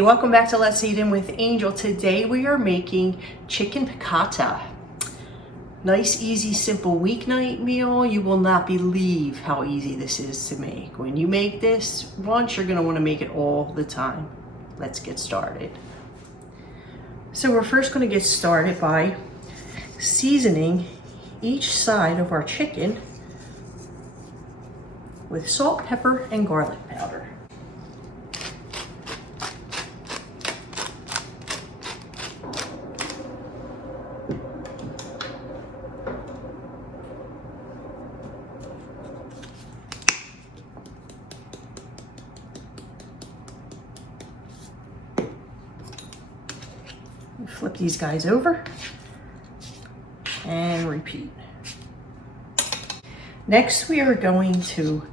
Hey, welcome back to Let's Eat In with Angel. Today we are making chicken piccata. Nice, easy, simple weeknight meal. You will not believe how easy this is to make. When you make this once, you're gonna wanna make it all the time. Let's get started. So we're first gonna get started by seasoning each side of our chicken with salt, pepper, and garlic powder. Flip these guys over and repeat. Next, we are going to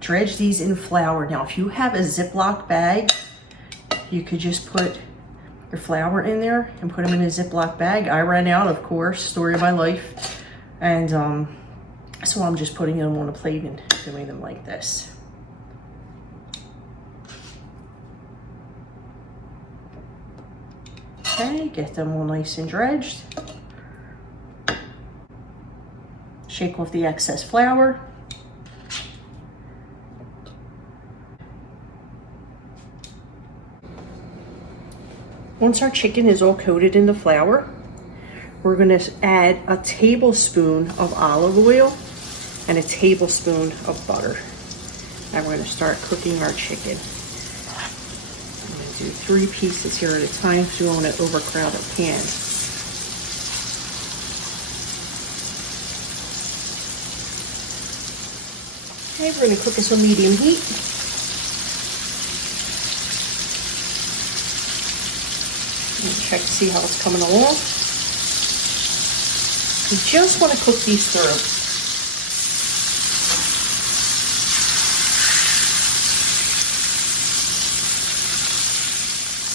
dredge these in flour. Now, if you have a Ziploc bag, you could just put your flour in there and put them in a Ziploc bag. I ran out, of course, story of my life. And so I'm just putting them on a plate and doing them like this. Okay, get them all nice and dredged. Shake off the excess flour. Once our chicken is all coated in the flour, we're gonna add a tablespoon of olive oil and a tablespoon of butter. And we're gonna start cooking our chicken. Do 3 pieces here at a time because you don't want to overcrowd a pan. Okay, we're going to cook this on medium heat. Check to see how it's coming along. You just want to cook these through.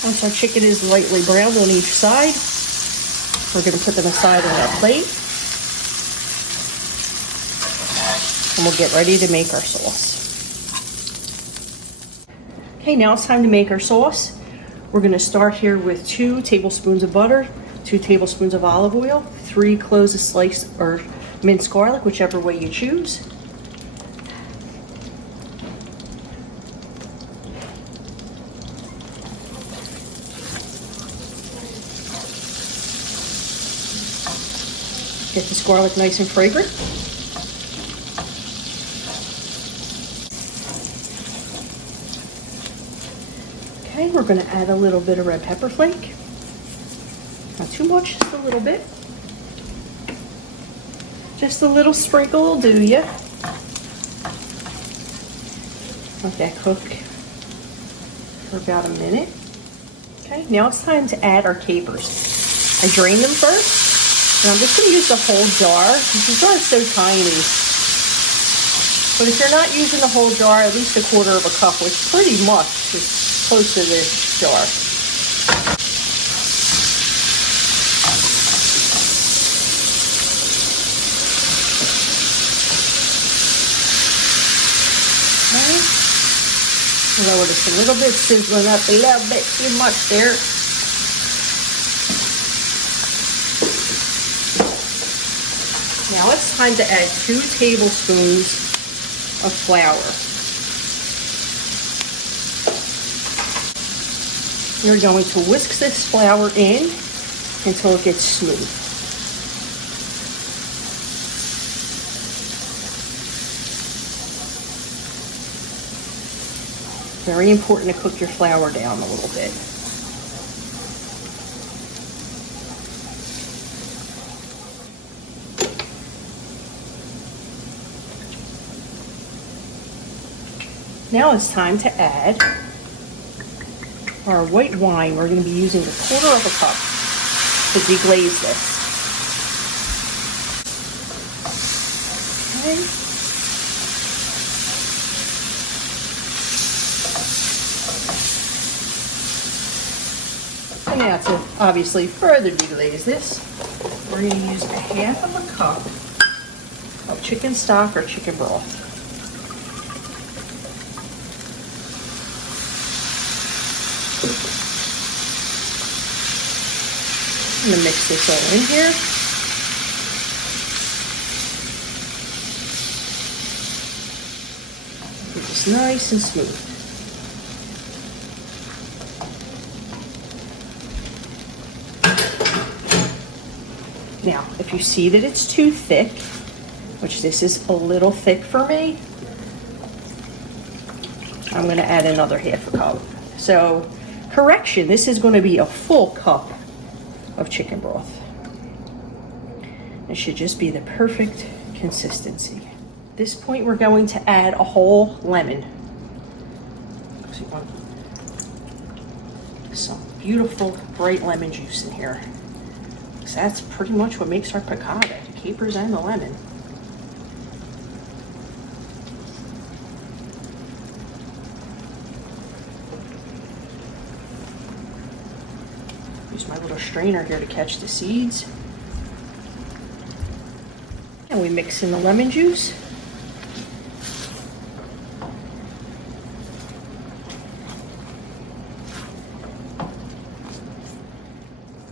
Once our chicken is lightly browned on each side, we're going to put them aside on our plate. And we'll get ready to make our sauce. Okay, now it's time to make our sauce. We're going to start here with 2 tablespoons of butter, 2 tablespoons of olive oil, 3 cloves of sliced or minced garlic, whichever way you choose. Get this garlic nice and fragrant. Okay, we're going to add a little bit of red pepper flake. Not too much, just a little bit. Just a little sprinkle will do ya. Let that cook for about a minute. Okay, now it's time to add our capers. I drain them first. And I'm just going to use the whole jar. The jar is so tiny. But if you're not using the whole jar, at least 1/4 cup, which pretty much is close to this jar. Okay. Lower this a little bit, sizzling up a little bit too much there. Now it's time to add 2 tablespoons of flour. You're going to whisk this flour in until it gets smooth. Very important to cook your flour down a little bit. Now it's time to add our white wine. We're going to be using 1/4 cup to deglaze this. Okay. And now to obviously further deglaze this, we're going to use 1/2 cup of chicken stock or chicken broth. I'm gonna mix this all in here. Get this nice and smooth. Now, if you see that it's too thick, which this is a little thick for me, I'm gonna add another half a cup. So, correction, this is gonna be a full cup of chicken broth. It should just be the perfect consistency. At this point, we're going to add a whole lemon. So you want some beautiful bright lemon juice in here. So that's pretty much what makes our piccata, the capers and the lemon. Use my little strainer here to catch the seeds. And we mix in the lemon juice.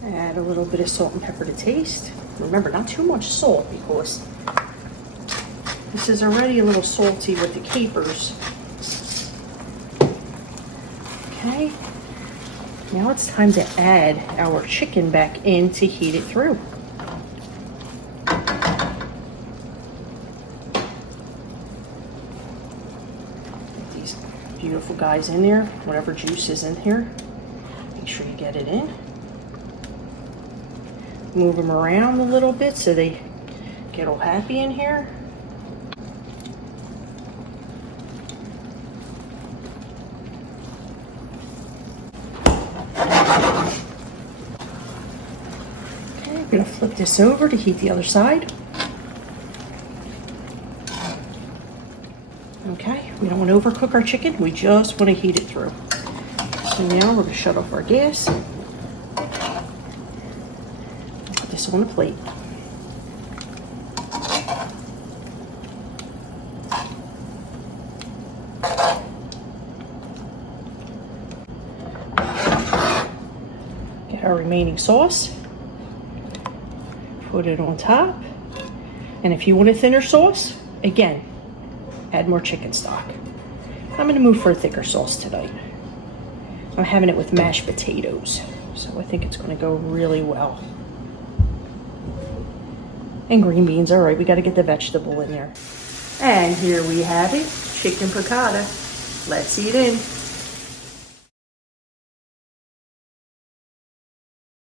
Add a little bit of salt and pepper to taste. Remember, not too much salt because this is already a little salty with the capers. Okay. Now it's time to add our chicken back in to heat it through. Get these beautiful guys in there, whatever juice is in here. Make sure you get it in. Move them around a little bit so they get all happy in here. Okay, I'm gonna flip this over to heat the other side. Okay, we don't want to overcook our chicken, we just want to heat it through. So now we're gonna shut off our gas. On a plate. Get our remaining sauce, put it on top, and if you want a thinner sauce, again, add more chicken stock. I'm going to move for a thicker sauce tonight. I'm having it with mashed potatoes, so I think it's going to go really well. And green beans, all right, we got to get the vegetable in there. And here we have it, chicken piccata. Let's eat in.